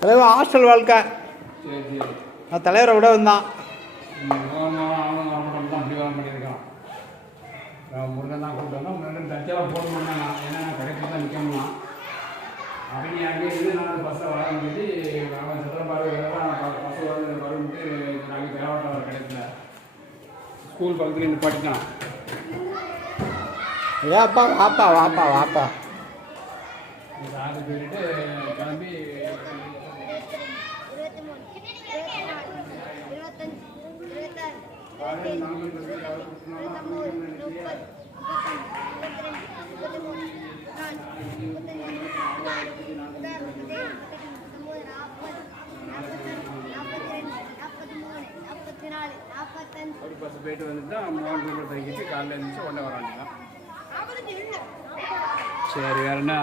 தலைவர் ஹாஸ்டல் வாழ்க்கை. சரி சரி. நான் தலைவரை விட வந்தான். அப்படி வர மாட்டேங்கிறான். முருகன் தான் கூப்பிட்டு வந்தோம். முருகன் தச்செல்லாம் போடணும்னா ஏன்னா கடைக்கு தான் நிற்கணும்னா அப்படி அங்கேயே இருந்து நான் பஸ்ஸில் வர முடிஞ்சு அவன் சத்திரம் பார்வை பஸ்ஸு வரும்ட்டு நாங்கள் தேவாட்டம் வர கிடைக்கல. ஸ்கூல் பக்கத்துலேயே நிப்பாட்டிட்டான். ஏப்பா வாப்பா வாப்பா வாப்பா ஆறு போயிட்டு கிளம்பி அப்படி பஸ் போயிட்டு வந்துட்டு தான் 3 பேர் தங்கிட்டு காலையில் இருந்துச்சு உடனே வராண்டிதான். சரி வேற என்ன?